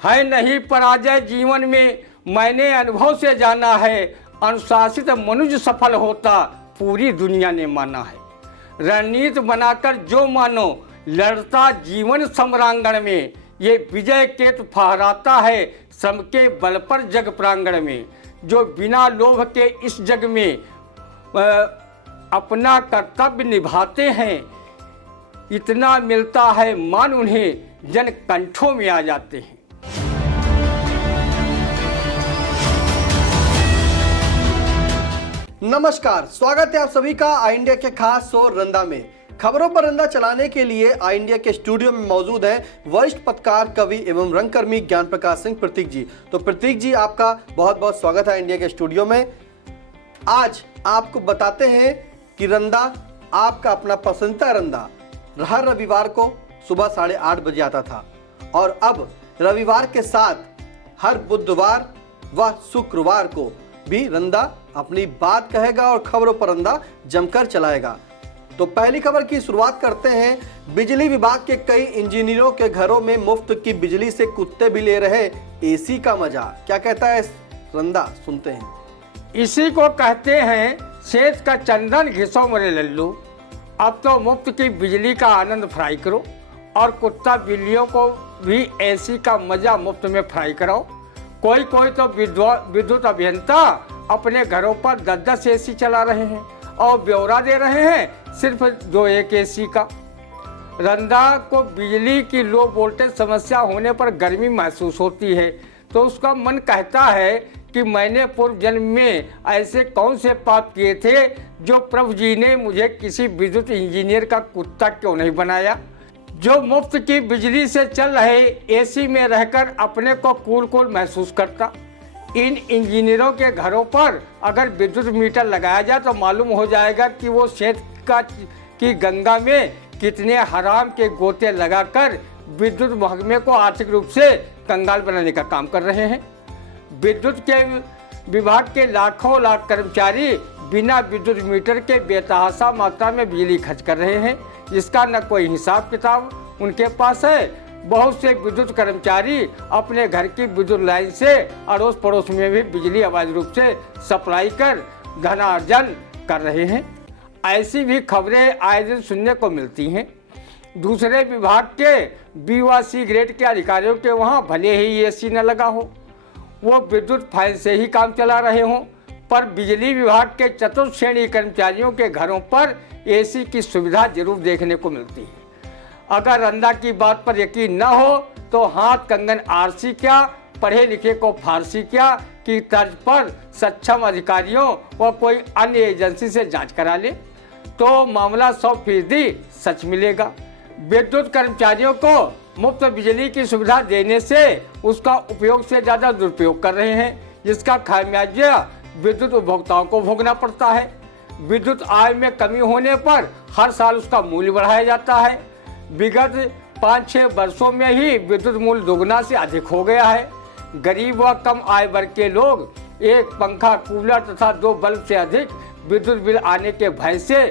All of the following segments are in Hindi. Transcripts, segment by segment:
है नहीं पराजय जीवन में, मैंने अनुभव से जाना है। अनुशासित मनुष्य सफल होता, पूरी दुनिया ने माना है। रणनीति बनाकर जो मानो, लड़ता जीवन सम्रांगण में। ये विजय केतु फहराता है, श्रम के बल पर जग प्रांगण में। जो बिना लोभ के इस जग में अपना कर्तव्य निभाते हैं, इतना मिलता है मान उन्हें, जन कंठों में आ जाते हैं। नमस्कार, स्वागत है आप सभी का आई इंडिया के खास शो रंदा में। खबरों पर रंदा चलाने के लिए आई इंडिया के स्टूडियो में मौजूद हैं वरिष्ठ पत्रकार, कवि एवं रंगकर्मी ज्ञान प्रकाश सिंह प्रतीक जी। तो प्रतीक जी, आपका बहुत बहुत स्वागत है इंडिया के स्टूडियो में। आज आपको बताते हैं कि रंदा, आपका अपना पसंदीदा रंदा हर रविवार को सुबह 8:30 बजे आता था, और अब रविवार के साथ हर बुधवार व शुक्रवार को भी रंदा अपनी बात कहेगा और खबरों पर रंदा जमकर चलाएगा। तो पहली खबर की शुरुआत करते हैं। बिजली विभाग के कई इंजीनियरों के घरों में मुफ्त की बिजली से कुत्ते भी ले रहे एसी का मजा। क्या कहता है रंदा, सुनते हैं। इसी को कहते हैं सेठ का चंदन घिसो मरे लल्लू। अब तो मुफ्त की बिजली का आनंद फ्राई करो, और कुत्ता बिल्लियों को भी एसी का मजा मुफ्त में फ्राई कराओ। कोई कोई तो विद्युत अभियंता अपने घरों पर 10-10 एसी चला रहे हैं और ब्यौरा दे रहे हैं सिर्फ 2-1 एसी का। रंदा को बिजली की लो वोल्टेज समस्या होने पर गर्मी महसूस होती है, तो उसका मन कहता है कि मैंने पूर्व जन्म में ऐसे कौन से पाप किए थे जो प्रभु जी ने मुझे किसी विद्युत इंजीनियर का कुत्ता क्यों नहीं बनाया, जो मुफ्त की बिजली से चल रहे एसी में रहकर अपने को कूल महसूस करता। इन इंजीनियरों के घरों पर अगर विद्युत मीटर लगाया जाए तो मालूम हो जाएगा कि वो सेठ की गंगा में कितने हराम के गोते लगाकर विद्युत महकमे को आर्थिक रूप से कंगाल बनाने का काम कर रहे हैं। विद्युत के विभाग के लाखों लाख कर्मचारी बिना विद्युत मीटर के बेतहाशा मात्रा में बिजली खर्च कर रहे हैं, जिसका न कोई हिसाब किताब उनके पास है। बहुत से विद्युत कर्मचारी अपने घर की विद्युत लाइन से अड़ोस पड़ोस में भी बिजली अवैध रूप से सप्लाई कर धनार्जन कर रहे हैं। ऐसी भी खबरें आए दिन सुनने को मिलती हैं। दूसरे विभाग के बी व सी ग्रेड के अधिकारियों के वहाँ भले ही एसी न लगा हो, वो विद्युत फाइन से ही काम चला रहे हों, पर बिजली विभाग के चतुर्थ श्रेणी कर्मचारियों के घरों पर एसी की सुविधा जरूर देखने को मिलती है। अगर रंदा की बात पर यकीन न हो तो हाथ कंगन आरसी क्या, पढ़े लिखे को फारसी क्या की तर्ज पर सक्षम अधिकारियों व कोई अन्य एजेंसी से जांच करा ले तो मामला 100% सच मिलेगा। विद्युत कर्मचारियों को मुफ्त बिजली की सुविधा देने से उसका उपयोग से ज़्यादा दुरुपयोग कर रहे हैं, जिसका खामियाजा विद्युत उपभोक्ताओं को भोगना पड़ता है। विद्युत आय में कमी होने पर हर साल उसका मूल्य बढ़ाया जाता है। विगत 5-6 वर्षों में ही विद्युत मूल्य दोगुना से अधिक हो गया है। गरीब व कम आय वर्ग के लोग एक पंखा, कूलर तथा 2 बल्ब से अधिक विद्युत बिल आने के भय से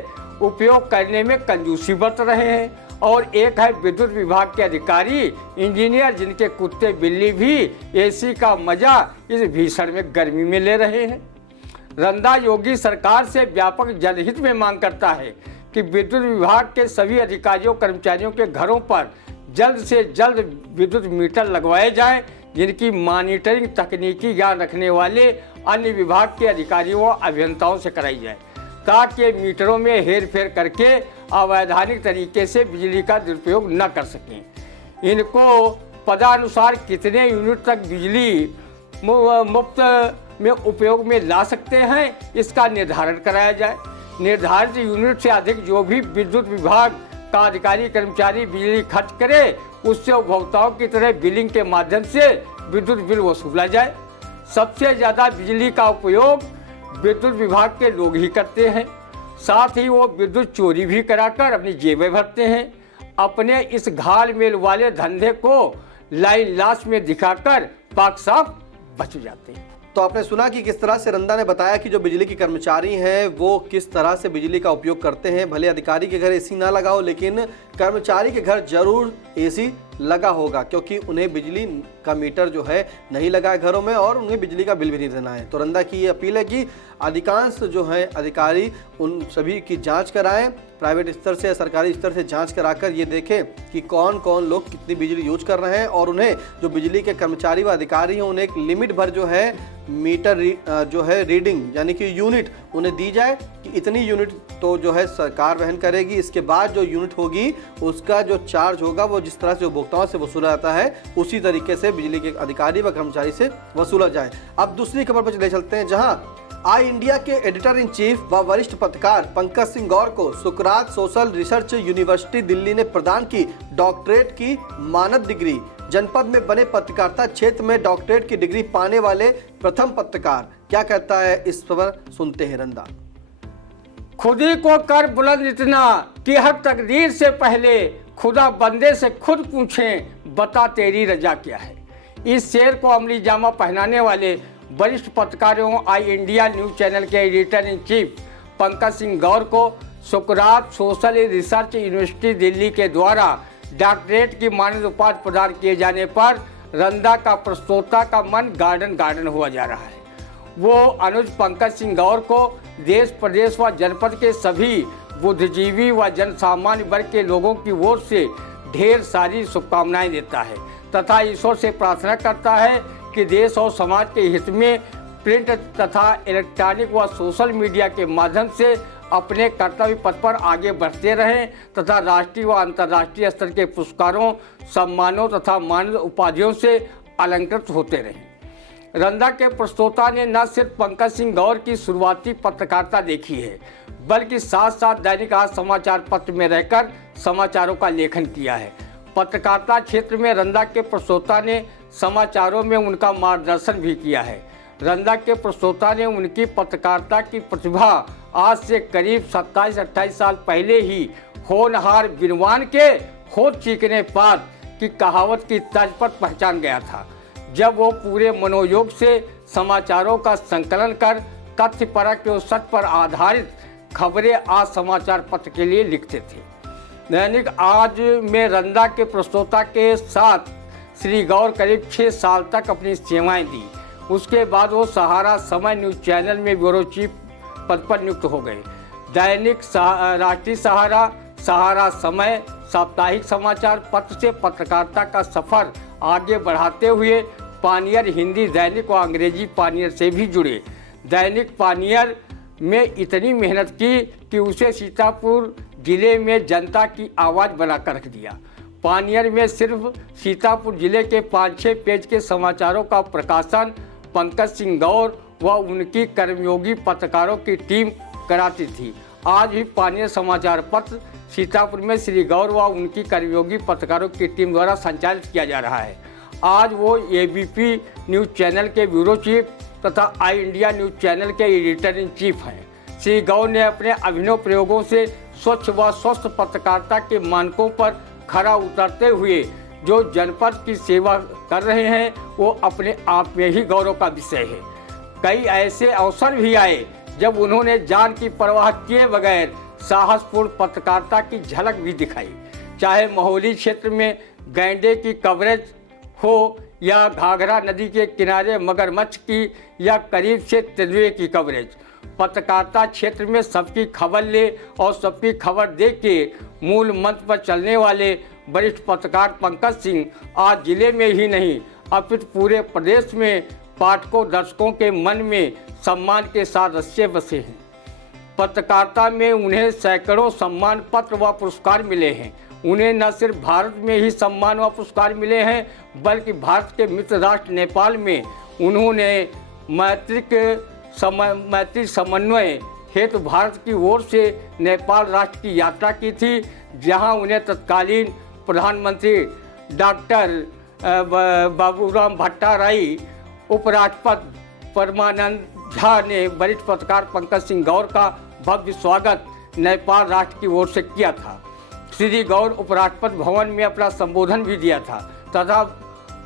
उपयोग करने में कंजूसी बरत रहे हैं, और एक है विद्युत विभाग के अधिकारी इंजीनियर जिनके कुत्ते बिल्ली भी एसी का मजा इस भीषण में गर्मी में ले रहे हैं। रंदा योगी सरकार से व्यापक जनहित में मांग करता है कि विद्युत विभाग के सभी अधिकारियों कर्मचारियों के घरों पर जल्द से जल्द विद्युत मीटर लगवाए जाएं, जिनकी मॉनिटरिंग तकनीकी ज्ञान रखने वाले अन्य विभाग के अधिकारियों व अभियंताओं से कराई जाए, ताकि मीटरों में हेरफेर करके अवैधानिक तरीके से बिजली का दुरुपयोग न कर सकें। इनको पदानुसार कितने यूनिट तक बिजली मुफ्त में उपयोग में ला सकते हैं, इसका निर्धारण कराया जाए। निर्धारित यूनिट से अधिक जो भी विद्युत विभाग का अधिकारी कर्मचारी बिजली खर्च करे, उससे उपभोक्ताओं की तरह बिलिंग के माध्यम से विद्युत बिल वसूला जाए। सबसे ज़्यादा बिजली का उपयोग विद्युत विभाग के लोग ही करते हैं, साथ ही वो विद्युत चोरी भी कराकर अपनी जेबें भरते हैं। अपने इस घाल मेल वाले धंधे को लाइन लाश में दिखाकर पाक साफ बच जाते हैं। तो आपने सुना कि किस तरह से रंदा ने बताया कि जो बिजली के कर्मचारी हैं वो किस तरह से बिजली का उपयोग करते हैं। भले अधिकारी के घर एसी ना लगा हो, लेकिन कर्मचारी के घर जरूर एसी लगा होगा, क्योंकि उन्हें बिजली का मीटर जो है नहीं लगा है घरों में और उन्हें बिजली का बिल भी नहीं देना है। तो रंदा की ये अपील है कि अधिकांश जो है अधिकारी उन सभी की जांच कराएं, प्राइवेट स्तर से या सरकारी स्तर से जांच कराकर ये देखें कि कौन कौन लोग कितनी बिजली यूज कर रहे हैं, और उन्हें जो बिजली के कर्मचारी व अधिकारी हैं उन्हें एक लिमिट भर जो है मीटर जो है रीडिंग यानी कि यूनिट उन्हें दी जाए कि इतनी यूनिट तो जो है सरकार वहन करेगी। इसके बाद जो यूनिट होगी उसका जो चार्ज होगा वो जिस तरह से उपभोक्ताओं से वसूला जाता है उसी तरीके से बिजली के अधिकारी व कर्मचारी से वसूला जाए। अब दूसरी खबर पर चले चलते हैं, जहां आई इंडिया के एडिटर इन चीफ व वरिष्ठ पत्रकार पंकज सिंह गौर को सुकरात सोशल रिसर्च यूनिवर्सिटी दिल्ली ने प्रदान की डॉक्टरेट की मानद डिग्री। जनपद में बने पत्रकारिता क्षेत्र में डॉक्टरेट की डिग्री पाने वाले प्रथम पत्रकार। क्या कहता है इस पर सुनते हैं रंदा। खुदी को कर बुलंद इतना कि हर तकदीर से पहले खुदा बंदे से खुद पूछें बता तेरी रजा क्या है। इस शेर को अमली जामा पहनाने वाले वरिष्ठ पत्रकारों आई इंडिया न्यूज चैनल के editor in chief Pankaj Singh Gaur को सुकरात सोशल रिसर्च यूनिवर्सिटी दिल्ली के द्वारा डॉक्टरेट की मानद उपाधि प्रदान किए जाने पर रंदा का प्रस्तोता का मन गार्डन गार्डन हुआ जा रहा है। वो अनुज पंकज सिंह गौर को देश प्रदेश व जनपद के सभी बुद्धिजीवी व जनसामान्य वर्ग के लोगों की ओर से ढेर सारी शुभकामनाएं देता है तथा ईश्वर से प्रार्थना करता है कि देश और समाज के हित में प्रिंट तथा इलेक्ट्रॉनिक व सोशल मीडिया के माध्यम से अपने कर्तव्य पथ पर आगे बढ़ते रहें तथा राष्ट्रीय व अंतर्राष्ट्रीय स्तर के पुरस्कारों, सम्मानों तथा मानद उपाधियों से अलंकृत होते रहें। रंदा के प्रस्तोता ने न सिर्फ पंकज सिंह गौर की शुरुआती पत्रकारिता देखी है बल्कि साथ साथ दैनिक आज समाचार पत्र में रहकर समाचारों का लेखन किया है। पत्रकारिता क्षेत्र में रंदा के प्रस्तोता ने समाचारों में उनका मार्गदर्शन भी किया है। रंदा के प्रस्तोता ने उनकी पत्रकारिता की प्रतिभा आज से करीब 27-28 साल पहले ही होनहार बिनवान के खोद चीखने पात की कहावत की तर्ज पर पहचान गया था, जब वो पूरे मनोयोग से समाचारों का संकलन कर तथ्यपरक और सत्य पर आधारित खबरें आज समाचार पत्र के लिए लिखते थे। दैनिक आज में रंदा के प्रस्तोता के साथ श्री गौर करीब 6 साल तक अपनी सेवाएं दी। उसके बाद वो सहारा समय न्यूज चैनल में ब्यूरो चीफ पद पर नियुक्त हो गए। दैनिक राष्ट्रीय सहारा, सहारा समय, साप्ताहिक समाचार पत्र से पत्रकारिता का सफर आगे बढ़ाते हुए पानियर हिंदी दैनिक व अंग्रेजी पानियर से भी जुड़े। दैनिक पानियर में इतनी मेहनत की कि उसे सीतापुर जिले में जनता की आवाज़ बनाकर रख दिया। पानियर में सिर्फ सीतापुर जिले के 5-6 पेज के समाचारों का प्रकाशन पंकज सिंह गौर व उनकी कर्मयोगी पत्रकारों की टीम कराती थी। आज भी पानियर समाचार पत्र सीतापुर में श्री गौर व उनकी कर्मयोगी पत्रकारों की टीम द्वारा संचालित किया जा रहा है। आज वो एबीपी न्यूज़ चैनल के ब्यूरो चीफ तथा आई इंडिया न्यूज़ चैनल के एडिटर इन चीफ हैं। श्री गौर ने अपने अभिनव प्रयोगों से स्वच्छ व स्वस्थ पत्रकारिता के मानकों पर खरा उतरते हुए जो जनपद की सेवा कर रहे हैं वो अपने आप में ही गौरव का विषय है। कई ऐसे अवसर भी आए जब उन्होंने जान की परवाह किए बगैर साहसपूर्ण पत्रकारिता की झलक भी दिखाई, चाहे महोली क्षेत्र में गैंडे की कवरेज हो या घाघरा नदी के किनारे मगरमच्छ की या करीब से तेंदुए की कवरेज। पत्रकारिता क्षेत्र में सबकी खबर ले और सबकी खबर दे के मूल मंत्र पर चलने वाले वरिष्ठ पत्रकार पंकज सिंह आज जिले में ही नहीं अपितु पूरे प्रदेश में पाठकों दर्शकों के मन में सम्मान के साथ रस्से बसे हैं। पत्रकारिता में उन्हें सैकड़ों सम्मान पत्र व पुरस्कार मिले हैं। उन्हें न सिर्फ भारत में ही सम्मान व पुरस्कार मिले हैं बल्कि भारत के मित्र राष्ट्र नेपाल में उन्होंने मैत्री समन्वय हेतु भारत की ओर से नेपाल राष्ट्र की यात्रा की थी, जहां उन्हें तत्कालीन प्रधानमंत्री डॉक्टर बाबूराम भट्टाराई, उपराष्ट्रपति परमानंद झा ने वरिष्ठ पत्रकार पंकज सिंह गौर का भव्य स्वागत नेपाल राष्ट्र की ओर से किया था। श्री गौर उपराष्ट्रपति भवन में अपना संबोधन भी दिया था तथा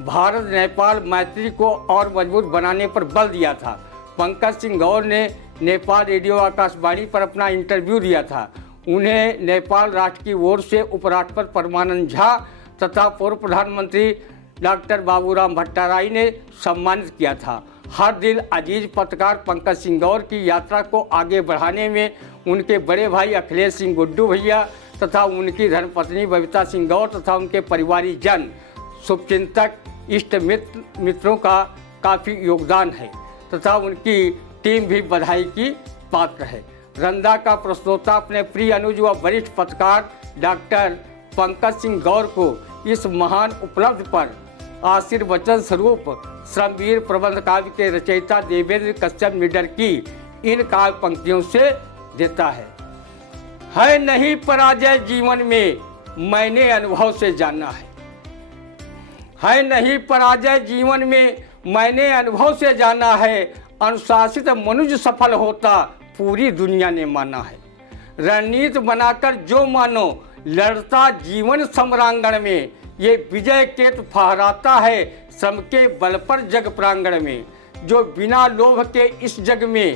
भारत नेपाल मैत्री को और मजबूत बनाने पर बल दिया था। पंकज सिंह गौर ने नेपाल रेडियो आकाशवाणी पर अपना इंटरव्यू दिया था। उन्हें नेपाल राष्ट्र की ओर से उपराष्ट्रपति परमानंद झा तथा पूर्व प्रधानमंत्री डॉक्टर बाबूराम भट्टाराई ने सम्मानित किया था। हर दिल अजीज पत्रकार पंकज सिंह गौर की यात्रा को आगे बढ़ाने में उनके बड़े भाई अखिलेश सिंह गुड्डू भैया तथा उनकी धर्मपत्नी बबीता सिंह गौर तथा उनके परिवारी जन, शुभचिंतक, इष्ट मित्रों का काफ़ी योगदान है तथा उनकी टीम भी बधाई की पात्र है। रंदा का प्रस्तोता अपने प्रिय अनुज व वरिष्ठ पत्रकार डॉक्टर पंकज सिंह गौर को इस महान उपलब्धि पर आशीर्वचन स्वरूप श्रमवीर प्रबंध काव्य के रचयिता देवेंद्र कश्यप निडर की इन काव्य पंक्तियों से देता है नहीं पराजय जीवन में, मैंने अनुभव से जाना है नहीं पराजय जीवन में, मैंने अनुभव से जाना है, अनुशासित मनुष्य सफल होता पूरी दुनिया ने माना है। रणनीति बनाकर जो मानो लड़ता जीवन सम्रांगण में, ये विजय केतु फहराता है श्रम के बल पर जग प्रांगण में। जो बिना लोभ के इस जग में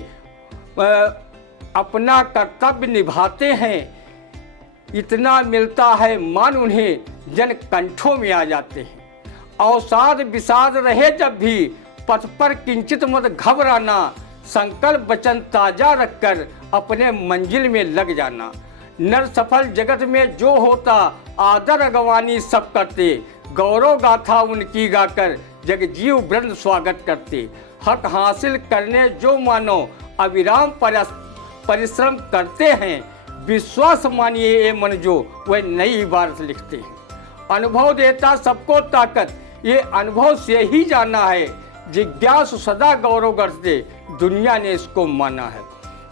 अपना कर्तव्य निभाते हैं, इतना मिलता है मान उन्हें जन कंठों में आ जाते हैं। अवसाद विषाद रहे जब भी पथ पर किंचित मत घबराना, संकल्प वचन ताजा रखकर अपने मंजिल में लग जाना। नर सफल जगत में जो होता आदर अगवानी सब करते, गौरव गाथा उनकी गाकर जग जीव वृंद स्वागत करते। हक हासिल करने जो मानो अविराम परिश्रम करते हैं, विश्वास मानिए ये मन जो वह नई इबारत लिखते हैं। अनुभव देता सबको ताकत, ये अनुभव से ही जाना है, जिज्ञासु सदा गौरव करते दुनिया ने इसको माना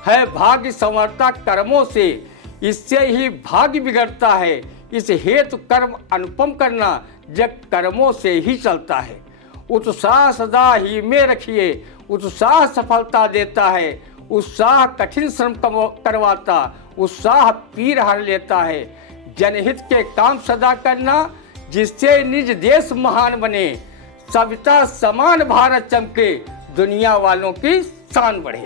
है भाग्य संवरता कर्मों से, इससे ही भाग्य बिगड़ता है। इस हेतु कर्म अनुपम करना जब कर्मों से ही चलता है। उत्साह सदा ही में रखिए, उत्साह सफलता देता है। उत्साह कठिन श्रम करवाता, उत्साह पीर हर लेता है। जनहित के काम सदा करना, जिससे निज देश महान बने। सविता समान भारत चमके, दुनिया वालों की शान बढ़े।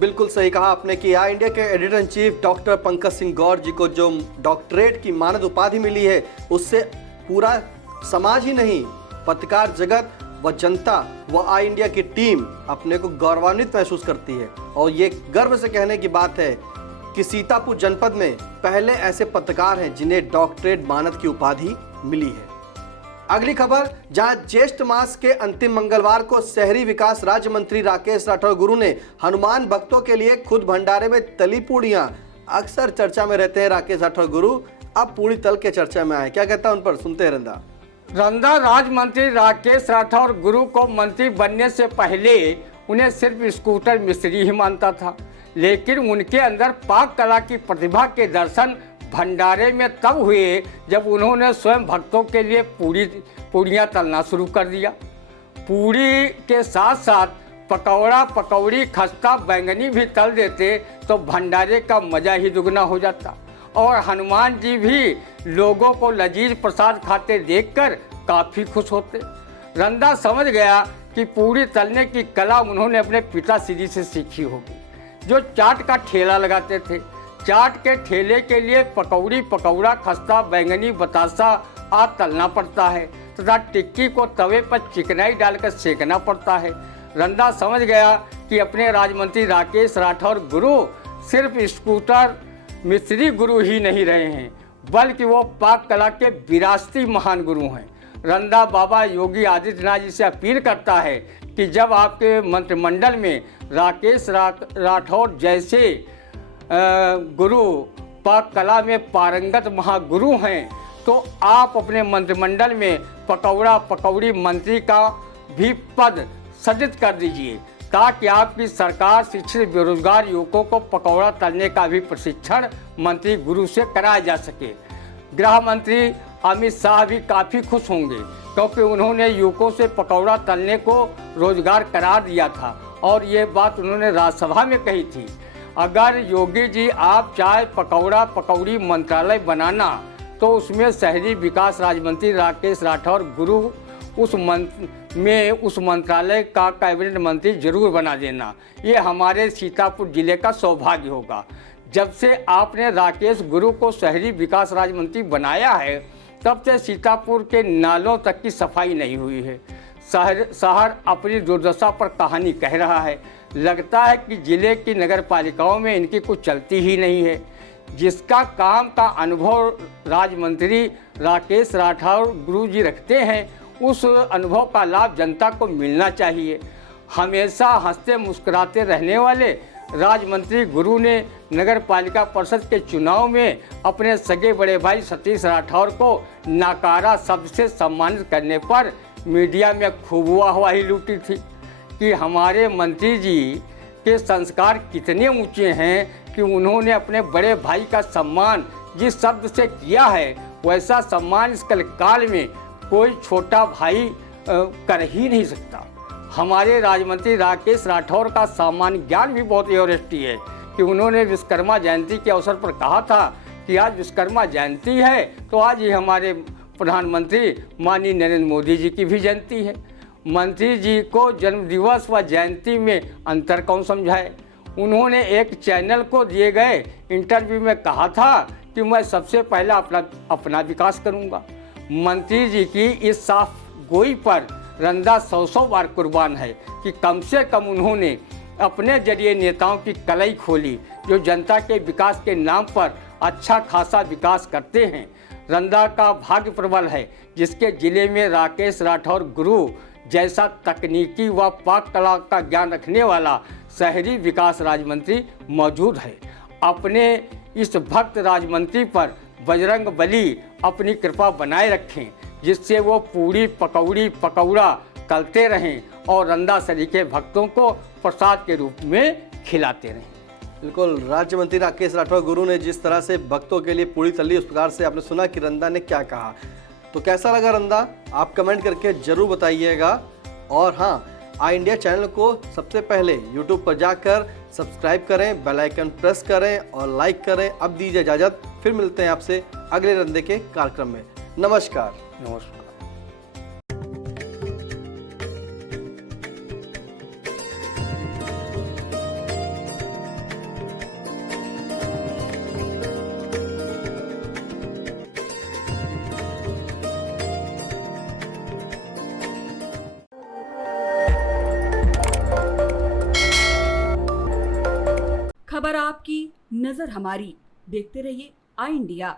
बिल्कुल सही कहा आपने कि यहाँ इंडिया के editor in chief doctor Pankaj Singh Gaur ji को जो डॉक्टरेट की मानद उपाधि मिली है, उससे पूरा समाज ही नहीं, पत्रकार जगत व जनता व आई इंडिया की टीम अपने को गौरवान्वित महसूस करती है। और ये गर्व से कहने की बात है कि सीतापुर जनपद में पहले ऐसे पत्रकार हैं जिन्हें डॉक्टरेट मानद की उपाधि मिली है। अगली खबर, जहां ज्येष्ठ मास के अंतिम मंगलवार को शहरी विकास राज्य मंत्री राकेश राठौर गुरु ने हनुमान भक्तों के लिए खुद भंडारे में तली पूड़ियां, अक्सर चर्चा में रहते हैं राकेश राठौर गुरु, अब पूड़ी तल के चर्चा में आए। क्या कहता है उन पर, सुनते हैं रंदा। रंदा राज्य मंत्री राकेश राठौर गुरु को मंत्री बनने से पहले उन्हें सिर्फ स्कूटर मिस्त्री ही मानता था, लेकिन उनके अंदर पाक कला की प्रतिभा के दर्शन भंडारे में तब हुए जब उन्होंने स्वयं भक्तों के लिए पूड़ियाँ तलना शुरू कर दिया। पूड़ी के साथ साथ पकौड़ा, पकौड़ी, खस्ता, बैंगनी भी तल देते तो भंडारे का मज़ा ही दुगना हो जाता। और हनुमान जी भी लोगों को लजीज प्रसाद खाते देखकर काफ़ी खुश होते। रंदा समझ गया कि पूड़ी तलने की कला उन्होंने अपने पिताश्री से सीखी होगी, जो चाट का ठेला लगाते थे। चाट के ठेले के लिए पकौड़ी, पकौड़ा, खस्ता, बैंगनी, बतासा आदि तलना पड़ता है तथा टिक्की को तवे पर चिकनाई डालकर सेकना पड़ता है। रंदा समझ गया कि अपने राज्यमंत्री राकेश राठौर गुरु सिर्फ स्कूटर मिस्त्री गुरु ही नहीं रहे हैं, बल्कि वो पाक कला के विरासती महान गुरु हैं। रंदा बाबा योगी आदित्यनाथ जी से अपील करता है कि जब आपके मंत्रिमंडल में राकेश राठौर जैसे गुरु पाक कला में पारंगत महागुरु हैं, तो आप अपने मंत्रिमंडल में पकौड़ा, पकौड़ी मंत्री का भी पद सृजित कर दीजिए, ताकि आपकी सरकार शिक्षित बेरोजगार युवकों को पकौड़ा तलने का भी प्रशिक्षण मंत्री गुरु से कराया जा सके। गृह मंत्री अमित शाह भी काफ़ी खुश होंगे, क्योंकि उन्होंने युवकों से पकौड़ा तलने को रोजगार करार दिया था और ये बात उन्होंने राज्यसभा में कही थी। अगर योगी जी आप चाहे पकौड़ा, पकौड़ी मंत्रालय बनाना, तो उसमें शहरी विकास राज्य मंत्री राकेश राठौर गुरु उस मंत्रालय का कैबिनेट मंत्री जरूर बना देना। ये हमारे सीतापुर जिले का सौभाग्य होगा। जब से आपने राकेश गुरु को शहरी विकास राज्य मंत्री बनाया है, तब से सीतापुर के नालों तक की सफाई नहीं हुई है। शहर अपनी दुर्दशा पर कहानी कह रहा है। लगता है कि जिले की नगर पालिकाओं में इनकी कुछ चलती ही नहीं है। जिसका काम का अनुभव राज्य मंत्री राकेश राठौर गुरुजी रखते हैं, उस अनुभव का लाभ जनता को मिलना चाहिए। हमेशा हंसते मुस्कुराते रहने वाले राज्य मंत्री गुरु ने नगर पालिका परिषद के चुनाव में अपने सगे बड़े भाई सतीश राठौर को नाकारा शब्द से सम्मानित करने पर मीडिया में खूब वाहवाही लूटी थी कि हमारे मंत्री जी के संस्कार कितने ऊंचे हैं कि उन्होंने अपने बड़े भाई का सम्मान जिस शब्द से किया है, वैसा सम्मान इस कलकाल में कोई छोटा भाई कर ही नहीं सकता। हमारे राज्य मंत्री राकेश राठौर का सामान्य ज्ञान भी बहुत एवरेस्ट है कि उन्होंने विश्वकर्मा जयंती के अवसर पर कहा था कि आज विश्वकर्मा जयंती है तो आज ही हमारे प्रधानमंत्री माननीय नरेंद्र मोदी जी की भी जयंती है। मंत्री जी को जन्मदिवस व जयंती में अंतर कौन समझाए। उन्होंने एक चैनल को दिए गए इंटरव्यू में कहा था कि मैं सबसे पहले अपना विकास करूंगा। मंत्री जी की इस साफ गोई पर रंदा 100 बार कुर्बान है कि कम से कम उन्होंने अपने जरिए नेताओं की कलई खोली जो जनता के विकास के नाम पर अच्छा खासा विकास करते हैं। रंदा का भाग्य प्रबल है जिसके जिले में राकेश राठौर गुरु जैसा तकनीकी व पाक कला का ज्ञान रखने वाला शहरी विकास राज्य मंत्री मौजूद है। अपने इस भक्त राज्य मंत्री पर बजरंग बली अपनी कृपा बनाए रखें, जिससे वो पूरी पकौड़ी पकौड़ा तलते रहें और रंदा शरीर के भक्तों को प्रसाद के रूप में खिलाते रहें। बिल्कुल, राज्य मंत्री राकेश राठौर गुरु ने जिस तरह से भक्तों के लिए पूरी तली, उस प्रकार से आपने सुना कि रंदा ने क्या कहा। तो कैसा लगा रंदा, आप कमेंट करके जरूर बताइएगा। और हाँ, आई इंडिया चैनल को सबसे पहले यूट्यूब पर जाकर सब्सक्राइब करें, बेल आइकन प्रेस करें और लाइक करें। अब दीजिए इजाजत, फिर मिलते हैं आपसे अगले रंदे के कार्यक्रम में। नमस्कार। नमस्कार। खबर आपकी, नजर हमारी। देखते रहिए आई इंडिया।